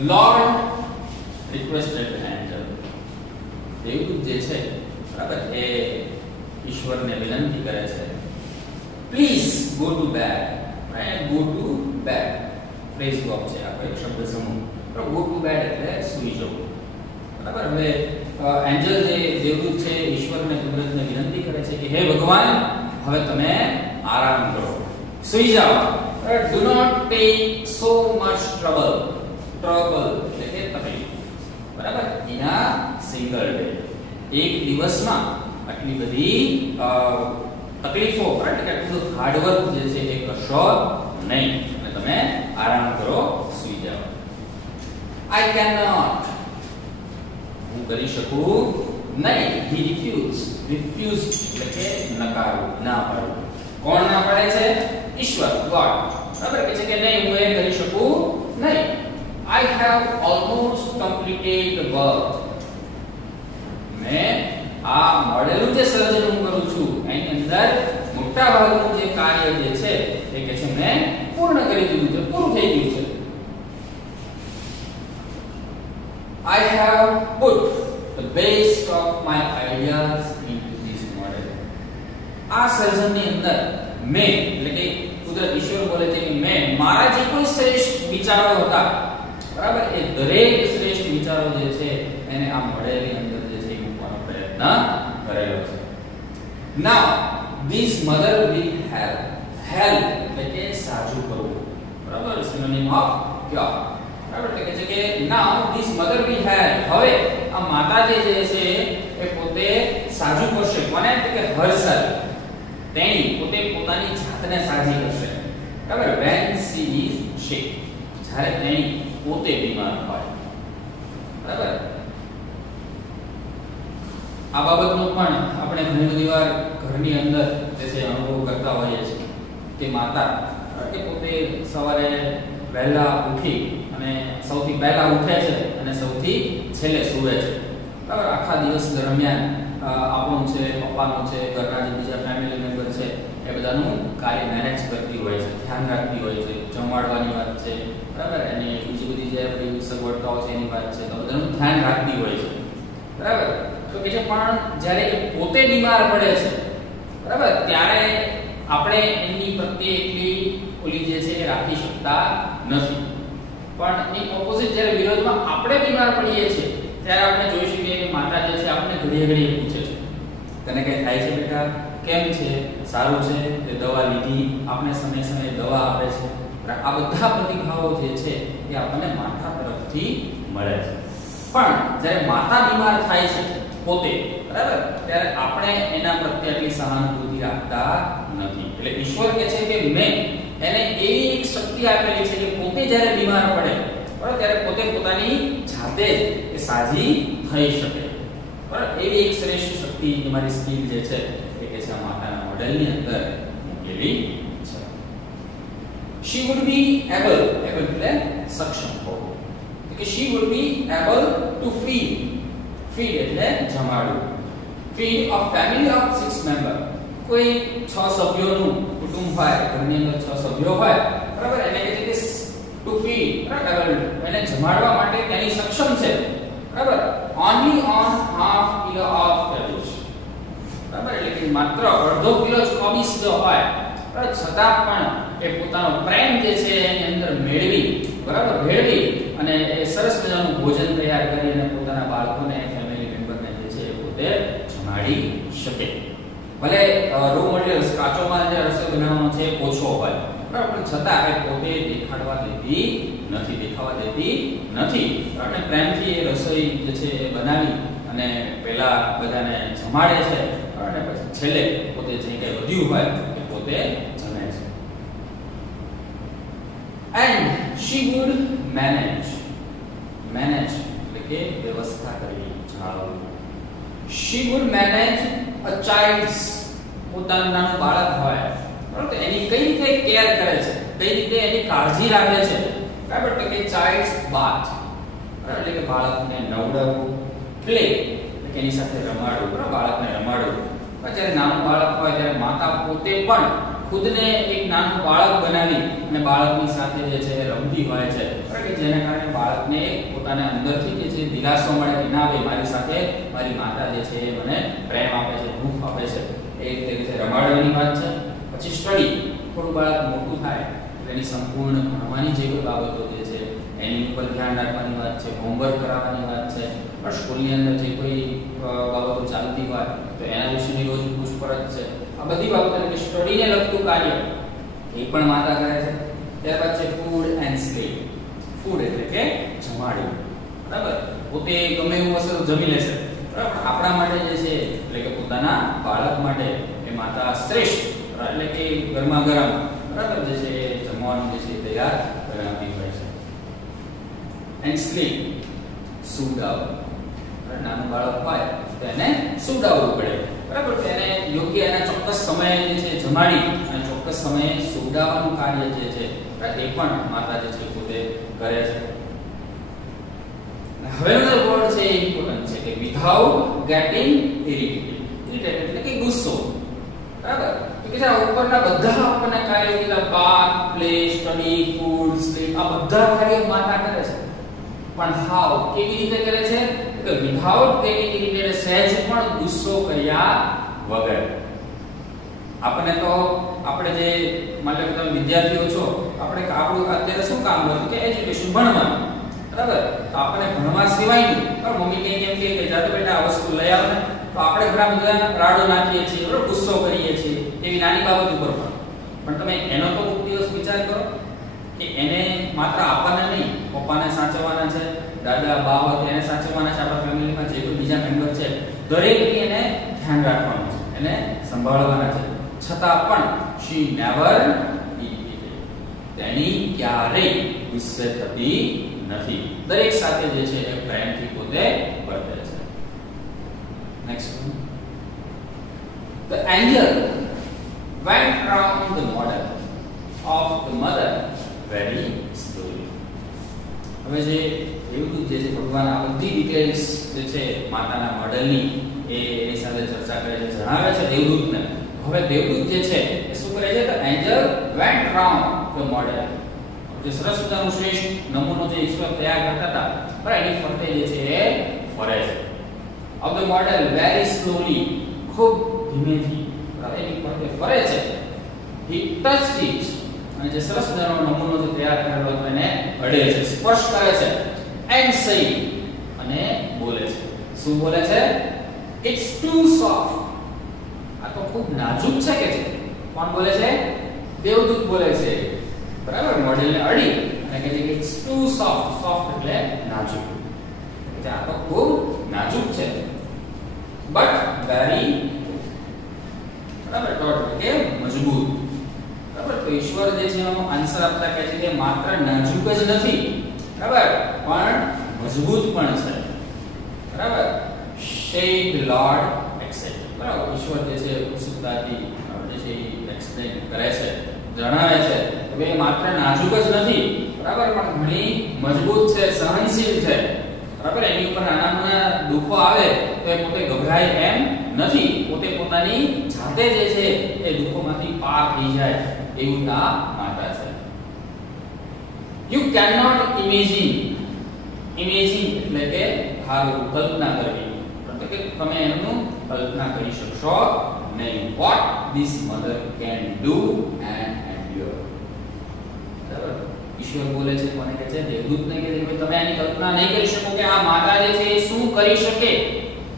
Lord requested the angel. દેવદૂત જે છે બરાબર એ ઈશ્વરને વિનંતી કરે છે, please go to bed. Right, go to bed phrase verb છે, આ એક શબ્દ સમૂહ. બરાબર, ગો ટુ બેડ એટલે સૂઈ જવું. બરાબર, હવે એન્જલ જે દેવદૂત છે ઈશ્વરને કુદરતને વિનંતી કરે છે કે હે ભગવાન, હવે તમે આરામ કરો, સૂઈ જાઓ. Do not take so much trouble. એટલે કે તકલીફ. બરાબર, ઇના સિંગલ ડે, એક દિવસમાં આટલી બધી તકલીફો, એટલે કે આટલું હાર્ડવર્ક જે છે એ કરશો નહીં, અને તમે આરામ કરો, સૂઈ જાઓ. I cannot, હું કરી શકું નહીં. He refused એટલે કે નકારવું, ના પાડવું. કોણ ના પાડે છે? ઈશ્વર, ગોડ. બરાબર, કે છે કે નહીં, હું એ કરી શકું નહીં. I have almost completed the work. મેં આ મોડેલનું જે સર્જન હું કરું છું એની અંદર મોટા ભાગનું જે કાર્ય જે છે એ કે છે મેં પૂર્ણ કરી દીધું છે, પૂરું થઈ ગયું છે. I have put the best of my ideas into this model. આ સર્જનની અંદર મેં એટલે કે કુદરત ઈશ્વર બોલે છે કે મેં મારા જે કોઈ શ્રેષ્ઠ વિચારો હતા, બરાબર, એ દરેક શ્રેષ્ઠ વિચારો જે છે એને આ મોડેલની અંદર જે છે મૂકવાનો પ્રયત્ન કરેલો છે. Now this mother will help એટલે કે સાજું કરવું. બરાબર, સિનોનિમ ઓફ ક્યોર. બરાબર, એટલે કે છે કે now this mother will help. હવે આ માતા જે છે એ પોતે સાજું કરશે. કોને? એટલે કે herself. તેણી પોતે પોતાની જાતને સાજી કરશે. બરાબર, when she is sick, જ્યારે તેણી પોતે બીમાર હોય. બરાબર, આ બાબતનો પણ આપણે ઘણી બધી વાર ઘરની અંદર જે છે અનુભવ કરતા હોઈએ છીએ કે માતા કે પોતે સવારે વહેલા ઉઠી અને સૌથી પહેલા ઉઠે છે અને સૌથી છેલ્લે સૂવે છે. બરાબર, આખા દિવસ દરમિયાન આપણું છે, પપ્પાનું છે, ઘરના જે બીજા ફેમિલી મેમ્બર છે એ બધાનું કાર્ય મેનેજ કરતી હોય છે, ધ્યાન રાખતી હોય છે, જમાડવાની વાત છે, બરાબર, અને બીજી બધી જે સગવડતાઓ છે એની વાત છે, તો બધાનું ધ્યાન રાખતી હોય છે. બરાબર, તો કે છે પણ જ્યારે એ પોતે બીમાર પડે છે, બરાબર, ત્યારે આપણે એની પ્રત્યે એટલી ઓલી જે છે એ રાખી શકતા નથી. પણ એ ઓપોઝિટ જ્યારે વિરોધમાં આપણે બીમાર પડીએ છીએ ત્યારે આપણે જોઈ શકીએ કે માતા જે છે આપણે ઘડીએ ઘડીએ પૂછે છે, તને કઈ થાય છે બેટા, કેમ છે, સારું છે, તે દવા લીધી, આપણે સમય સમયે દવા આપે છે. આ બધા પ્રતિભાવો જે છે એ આપણને માતા તરફથી મળે છે. પણ જ્યારે માતા બીમાર થાય છે પોતે, બરાબર, ત્યારે આપણે એના પ્રત્યે આટલી સહાનુભૂતિ રાખતા નથી. એટલે ઈશ્વર કહે છે કે મેં એને એવી એક શક્તિ આપેલી છે કે પોતે જ્યારે બીમાર પડે, બરાબર, ત્યારે પોતે પોતાની જાતે જ એ સાજી થઈ શકે. બરાબર, એવી એક શ્રેષ્ઠ શક્તિ તમારી સ્કિલ જે છે એ કે છે આ માતાના મોડેલની અંદર મૂકેલી છે. She would be able એટલે સક્ષમ હોવું, કે she would be able to feed એટલે જમાડવું. feed a family of 6 member. કોઈ 6 સભ્યોનું કુટુંબ હોય, ઘરની અંદર 6 સભ્યો હોય, બરાબર, એને કહે છે કે to feed, બરાબર, એને જમાડવા માટે તેની સક્ષમ છે. બરાબર, only on half kilo of cabbage. બરાબર, એટલે કે માત્ર અડધો કિલો જ કોબીસ જો હોય, બરાબર, છતાં પણ એ પોતાનો પ્રેમ જે છે એની અંદર મેળવી, બરાબર, ભેળવી અને એ સરસ મજાનું ભોજન તૈયાર કરી અને પોતાના બાળકોને, ફેમિલી મેમ્બરને જે છે એ પોતે જમાડી શકે. ભલે રો મટીરીયલ્સ કાચો માલ જે રસોઈ બનાવવાનો છે ઓછો હોય, બરાબર, પણ છતાં એ પોતે દેખાડવા દેતી નથી. અને પ્રેમથી એ રસોઈ જે છે એ બનાવી અને પહેલા બધાને જમાડે છે અને પછી છેલ્લે પોતે જે કંઈ વધ્યું હોય એ પોતે જમે છે. And she would manage એટલે કે વ્યવસ્થા કરવી, જાળવવું. She would manage a child's, પોતાનું નાનું બાળક હોય, બરાબર, એની કઈ રીતે કેર કરે છે, કઈ રીતે એની કાળજી રાખે છે. બરાબર, એટલે કે ચાઇલ્ડ્સ બાથ, બરાબર, એટલે કે બાળકને નવડાવવું. પ્લે એટલે કે એની સાથે રમાડવું, બરાબર, બાળકને રમાડવું. જ્યારે નાનું બાળક હોય ત્યારે માતા પોતે પણ ખુદને એક નાનું બાળક બનાવી અને બાળકની સાથે જે છે રમતી હોય છે, કે જેને કારણે બાળકને પોતાના અંદરથી જે છે દિલાસો મળે કે ના ભાઈ મારી સાથે મારી માતા જે છે એ મને પ્રેમ આપે છે, હૂંફ આપે છે, એ રીતે રમાડવાની વાત છે. પછી સ્ટડી, થોડું બાળક મોટું થાય એટલે એની સંપૂર્ણ ભણવાની જે કોઈ બાબતો જે છે એની ઉપર ધ્યાન રાખવાની વાત છે, હોમવર્ક કરાવવાની વાત છે. પણ સ્કૂલની અંદર જે કોઈ બાબતો ચાલતી હોય તો એના વિશેની રોજ પૂછપરછ છે. આ બધી બાબતો એટલે સ્ટડીને લગતું કાર્ય એ પણ માતા કરે છે. ત્યારબાદ છે ફૂડ એન્ડ સ્લીપ. ફૂડ એટલે કે જમાડવું, બરાબર, પોતે ગમે એવું હશે તો જમી લેશે, બરાબર. આપણા માટે જે છે એટલે કે પોતાના બાળક માટે એ માતા શ્રેષ્ઠ એટલે કે ગરમા ગરમ, બરાબર, જે છે જમવાનું જે છે તૈયાર કરાવતી હોય છે. એન્ડ સ્લીપ, સુવડાવવું. નાનું બાળક હોય તો એને સુવડાવવું પડે, બરાબર. તેને યોગ્ય એના ચોક્કસ સમયે જે છે જમાડી અને ચોક્કસ સમયે સુવડાવવાનું કાર્ય જે છે એ પણ માતા જે છે પોતે કરે છે. હવેનો વર્ડ છે ઇમ્પોર્ટન્ટ છે કે વિધાઉટ ગેટિંગ ઇરિટેટેડ. ઇરિટેટેડ એટલે કે ગુસ્સો, બરાબર. કે જે ઉપરના બધા આપણને કાર્યો કીધા, બાથ, પ્લે, સ્ટડી, ફૂડ, સ્લીપ, આ બધા કાર્યો માતા કરે છે. પણ હાઉ, કેવી રીતે કરે છે? કે વિધાઉટ ગેટિંગ ઇરિટેટેડ, સહેજ પણ ગુસ્સો કર્યા વગર. આપણે તો આપણે જે માની લો કે તમે વિદ્યાર્થીઓ છો, આપણે આપણું અત્યારે શું કામ હોય કે એજ્યુકેશન, ભણવાનું, બરાબર. તો આપણે ભણવા સિવાયનું પણ મમ્મી કઈ કેમ કે જાતો બેટા આ વસ્તુ લઈ આવ ને, તો આપણે ઘણા બધા રાડો નાખીએ છીએ, બરાબર, ગુસ્સો કરીએ છીએ એવી નાની બાબત ઉપર પણ તમે એનો તો એક દિવસ વિચાર કરો કે એને માત્ર આપણને નહીં, પપ્પાને સાચવવાના છે, દાદા બા હોય એને સાચવવાના છે, આપણા ફેમિલીમાં જે કોઈ બીજા મેમ્બર છે દરેકની એને ધ્યાન રાખવાનું છે, એને સંભાળવાના છે. છતાં પણ શી નેવર ઇરિટેટેડ, તેની ક્યારેય ગુસ્સે થતી નથી. દરેક સાથે જે છે એ પ્રેમથી પોતે વર્તે છે. Next one, the angel went round the model of the mother very slowly. હવે જે દેવદૂત જે છે ભગવાન આ બધી ડિટેલ્સ જે છે માતાના મોડેલની એની સાથે ચર્ચા કરે છે, જણાવે છે દેવદૂતને. હવે દેવદૂત જે છે એ શું કરે છે? તો Angel vent round the model. જે સરસ મજાનું શ્રેષ્ઠ નમૂનો જે ઈશ્વર તૈયાર કરતા હતા, બરાબર, એની ફરતે જે છે એ ફરે છે. Of the model very slowly, ખૂબ ધીમેથી, બરાબર, એની ફરતે ફરે છે. હી ટચ્ડ ઇટ, અને જે સરસ મજાનો નમૂનો જે તૈયાર કરેલો હતો એને અડે છે, સ્પર્શ કરે છે. એન્ડ સેઇ, અને બોલે છે. શું બોલે છે? It's too soft. આ તો ખૂબ નાજુક છે કે છે. કોણ બોલે છે? દેવદૂત બોલે છે, બરાબર. મોડેલને અડી અને કહે છે કે ઇટ્સ ટુ સોફ્ટ. સોફ્ટ એટલે નાજુક. એટલે આ તો ખૂબ નાજુક છે. બટ વેરી, બરાબર, ટોટ એટલે મજબૂત, બરાબર. તો ઈશ્વર જે છે એનો આન્સર આપતા કહે છે કે માત્ર નાજુક જ નથી, બરાબર, પણ મજબૂત પણ છે, બરાબર. શેડ લોર્ડ એક્સેપ્ટ, બરાબર. ઈશ્વર જે છે ઉત્સુકતાથી જે છે એક્સપ્લેન કરે છે, જણાવે છે કે ભાઈ માત્ર નાજુક જ નથી, બરાબર, પણ ઘણી મજબૂત છે, સહનશીલ છે, બરાબર. એની ઉપર નાના દુખો આવે તો એ પોતે ગભરાય એમ નથી, પોતે પોતાની જાતે જે છે એ દુખોમાંથી પાર થઈ જાય એવું આ માતા છે. You can not imagine. Imagine એટલે કે ધારો, કલ્પના કરવી, એટલે કે તમે એનું કલ્પના કરી શકશો નહીં. What this mother can do and endure. બરાબર. ઈશ્વર બોલે છે, કોને કહે છે? દેવદૂતને કહે છે કે તમે આની કલ્પના નહીં કરી શકો કે આ માતા જે છે એ શું કરી શકે,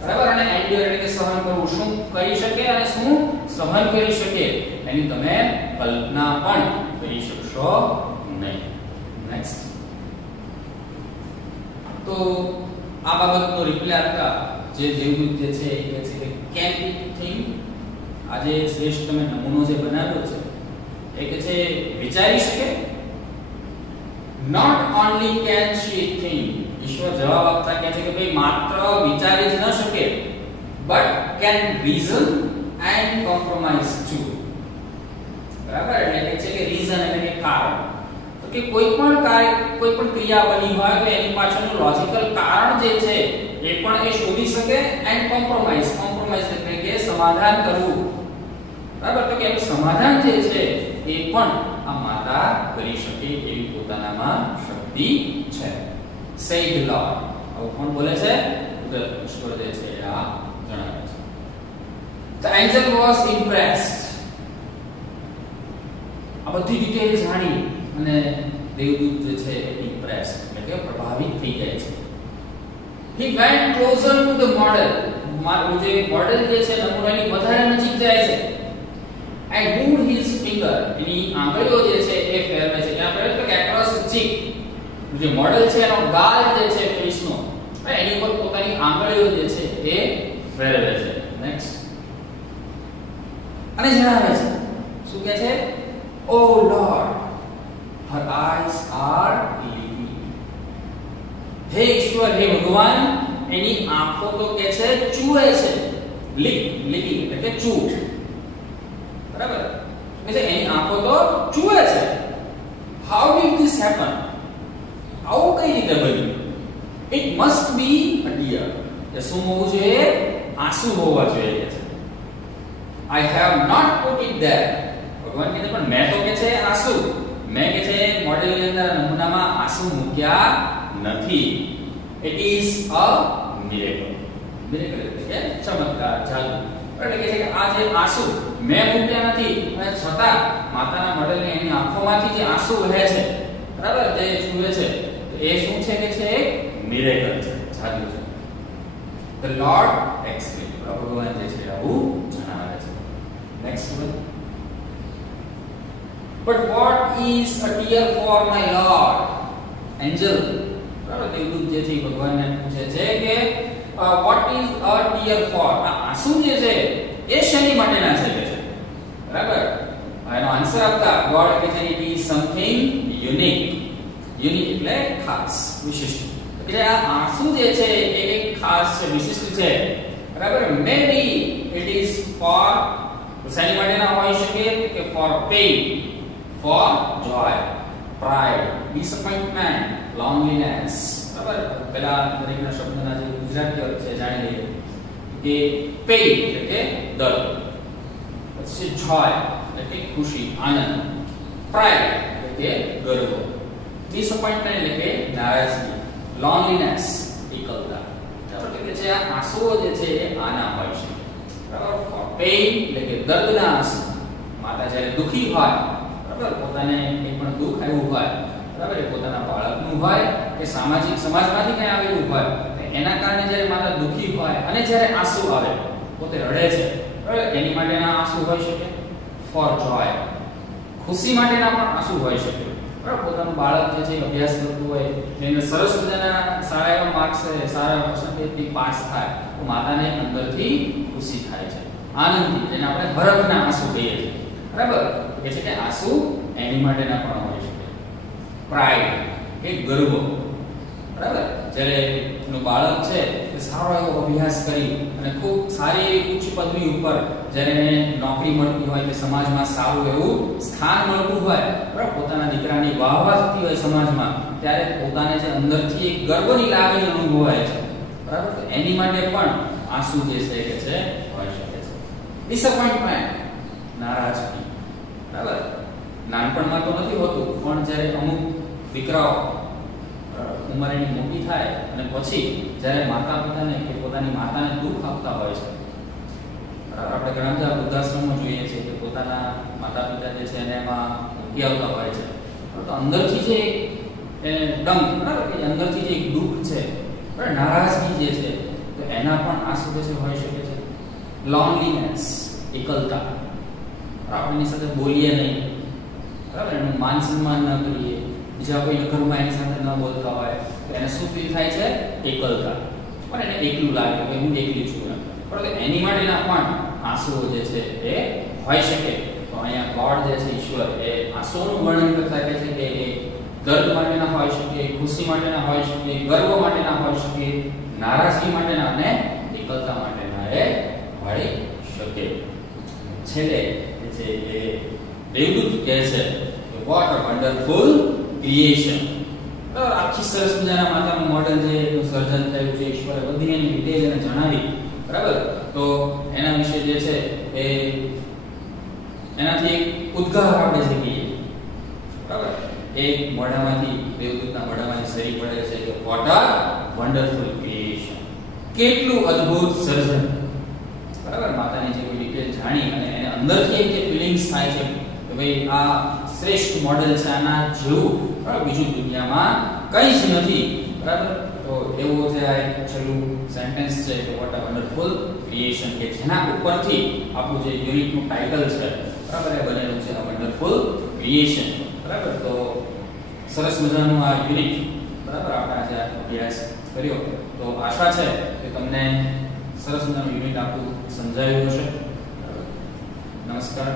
બરાબર. અને એન્ડ્યોર એટલે કે સહન કરવું, શું કરી શકે અને શું સહન કરી શકે એની તમે કલ્પના પણ કરી શકશો નહીં. નેક્સ્ટ, તો આ બાબતનો રિપ્લાય આપતા જે દેવદૂત જે છે એ કહે છે કે કેન ઇટ થિંક. આજે શ્રેષ્ઠ તમે નમૂનો જે બનાવ્યો છે એ કહે છે વિચારી શકે. Not only can she think. ઈશ્વર જવાબ આપતા કહે છે કે ભાઈ માત્ર વિચારી જ ન શકે, but can reason and compromise too. બરાબર. એટલે કહે છે કે રીઝન એટલે કે કારણ, તો કે કોઈ પણ કાર્ય, કોઈ પણ ક્રિયા બની હોય તો એની પાછળનું લોજિકલ કારણ જે છે એ પણ એ શોધી શકે. And compromise. કોમ્પ્રોમાઇઝ એટલે કે સમાધાન કરવું, બરાબર. તો કે એનું સમાધાન જે છે એ પણ આ માતા કરી શકે એવી પોતાનામાં શક્તિ છે. Said lord. હવે કોણ બોલે છે? તો ઈશ્વર જે છે આ જણાવે છે. The angel was impressed. આ બધી ડિટેલ જાણી અને દેવદૂત જે છે ઇમ્પ્રેસ એટલે કે પ્રભાવિત થઈ જાય છે. He went closer to the model. જે મોડેલ જે છે નમૂનાની વધારે નજીક જાય છે. And moved his finger. એની આંગળીઓ જે છે એ ફેરવે છે. ત્યાં ફેરવે કે across the cheek. જે મોડેલ છે એનો ગાલ જે છે ફેસનો એની ઉપર પોતાની આંગળીઓ જે છે એ ફેરવે છે. નેક્સ્ટ. અને જણાવે છે શું કહે છે? Oh Lord, her eyes are living. હે ઈશ્વર, હે ભગવાન, એની આંખો તો કે છે ચૂએ છે. લીકિંગ એટલે કે ચૂ. બરાબર. એટલે એની આંખો તો ચૂએ છે. How did this happen? આવું કઈ રીતે બન્યું? It must be a tear. એ શું હોવું જોઈએ? આંસુ હોવા જોઈએ છે. I have not put it there. ભગવાન કહે છે પણ મેં તો કે છે આંસુ, મેં કે છે મોડેલની અંદર નમૂનામાં આંસુ મૂક્યા નથી. It is a miracle. Miracle એટલે કે ચમત્કાર, જાદુ. એટલે કે છે કે આ જે આંસુ મેં મૂક્યા નથી અને છતાં માતાના મોડેલની એની આંખોમાંથી જે આંસુ વહે છે, બરાબર, જે જુએ છે, તો એ શું છે કે છે એક મિરેકલ છે, જાદુ છે. The Lord explained. ભગવાન જે છે આવું જણાવે છે. Next one. But what is a tear for my Lord? Angel, બરાબર, દેવદૂત જે છે ભગવાનને પૂછે છે કે what is a tear for? આ આંસુ જે છે એ શેની માટેના છે કે છે, બરાબર. એનો આન્સર આપતા ગોડ કહે છે it is something unique. Unique એટલે ખાસ, વિશિષ્ટ. એટલે આ આંસુ જે છે એ એક ખાસ છે, વિશિષ્ટ છે, બરાબર. maybe it is for શેની માટેના હોઈ શકે કે for pain, for joy, pride, disappointment, loneliness. બરાબર. પહેલા દરેકના શબ્દના જે ગુજરાતી અર્થ છે જાણી લઈએ કે pain એટલે કે દર્દ, પછી joy એટલે કે ખુશી, આનંદ, pride એટલે કે ગર્વ, disappointment એટલે કે નારાજગી, loneliness એકલતા. બરાબર. એટલે કે આ આંસુઓ જે છે એ આના હોય છે, બરાબર. for pain એટલે કે દર્દના આંસુ. માતા જ્યારે દુખી હોય, બરાબર, પોતાને કંઈ પણ દુઃખ આવ્યું હોય, બરાબર, એ પોતાના બાળકનું હોય કે સમાજમાંથી કંઈ આવેલું હોય, એના કારણે જ્યારે માતા દુખી હોય અને જ્યારે આંસુ આવે, પોતે રડે છે, બરાબર, એની માટેના આંસુ હોઈ શકે. for joy ખુશી માટેના પણ આંસુ હોઈ શકે, બરાબર. પોતાનું બાળક જે છે અભ્યાસ કરતું હોય, જેને સરસ મજાના સારા એવા માર્ક્સ છે, સારા પર્સન્ટેજથી પાસ થાય, તો માતાને અંદરથી ખુશી થાય છે, આનંદથી, જેને આપણે હરખના આંસુ કહીએ છીએ, બરાબર. કે છે કે આંસુ એની માટેના પણ હોઈ શકે. પ્રાઇડ કે ગર્વ, બરાબર. જ્યારે એનું બાળક છે એ સારો એવો અભ્યાસ કરી અને ખૂબ સારી એવી ઉચ્ચ પદવી ઉપર જ્યારે એને નોકરી મળતી હોય કે સમાજમાં સારું એવું સ્થાન મળતું હોય, બરાબર, પોતાના દીકરાની વાહવાહ થતી હોય સમાજમાં, ત્યારે પોતાને જે અંદરથી એક ગર્વની લાગણી અનુભવાય છે, બરાબર. તો એની માટે પણ આંસુ જે છે કે છે હોઈ શકે છે. ડિસઅપોઇન્ટમેન્ટ નારાજગી, બરાબર. નાનપણમાં તો નથી હોતું, પણ જ્યારે અમુક દીકરાઓ ઉંમર એની મોટી થાય અને પછી જ્યારે માતા પિતાને કે પોતાની માતાને દુઃખ આપતા હોય છે, આપણે ઘણા બધા વૃદ્ધાશ્રમમાં જોઈએ છીએ કે પોતાના માતા પિતા જે છે એને એમાં મૂકી આવતા હોય છે, તો અંદરથી જે ડંક, બરાબર, કે અંદરથી જે દુઃખ છે, બરાબર, નારાજગી જે છે, તો એના પણ આંસુ જે છે હોઈ શકે છે. લોનલીનેસ એકલતા, આપણની સાથે બોલીએ નહીં, બરાબર, એનું માન સન્માન ન કરીએ, બીજા કોઈ ઘરમાં એની સાથે ન બોલતા હોય, તો એને શું ફીલ થાય છે? એકલતા. પણ એને એકલું લાગે કે હું એકલી છું, પરંતુ એની માટેના પણ આંસુઓ જે છે એ હોઈ શકે. તો અહીંયા ગોડ જે છે ઈશ્વર એ આંસુઓનું વર્ણન કરતા કહે છે કે એ દર્દ માટેના હોઈ શકે, ખુશી માટેના હોઈ શકે, ગર્વ માટેના હોઈ શકે, નારાજગી માટેના અને એકલતા માટેના એ હોઈ શકે. છેલ્લે જે એ દેવદૂત કહે છે કે વોટ અ વન્ડરફુલ ક્રિએશન. આખી સરસ મજાના માતાનું મોડેલ જે સર્જન થયું છે, ઈશ્વરે બધી એની ડિટેલ એને જણાવી, બરાબર. તો એના વિશે જે છે એ એનાથી એક ઉદ્ગાર આપણે જે કહીએ, બરાબર, એક મોઢામાંથી દેવદૂતના મોઢામાંથી સરી પડે છે કે વોટ અ વન્ડરફુલ ક્રિએશન, કેટલું અદ્ભુત સર્જન, બરાબર. માતાની જે કોઈ ડિટેલ જાણી અને એને અંદરથી એક જે ફિલિંગ્સ થાય છે કે ભાઈ આ શ્રેષ્ઠ મોડેલ છે, આના જેવું બરાબર બીજું દુનિયામાં કંઈ જ નથી, બરાબર. તો એવું છે આ એક છેલ્લું સેન્ટેન્સ છે કે વોટ અ વન્ડરફુલ ક્રિએશન, કે જેના ઉપરથી આપણું જે યુનિટનું ટાઇટલ છે, બરાબર, એ બનેલું છે આ વન્ડરફુલ ક્રિએશન, બરાબર. તો સરસ મજાનું આ યુનિટ, બરાબર, આપણે આજે અભ્યાસ કર્યો. તો આશા છે કે તમને સરસ મજાનું યુનિટ આપણું સમજાયું હશે. નમસ્કાર.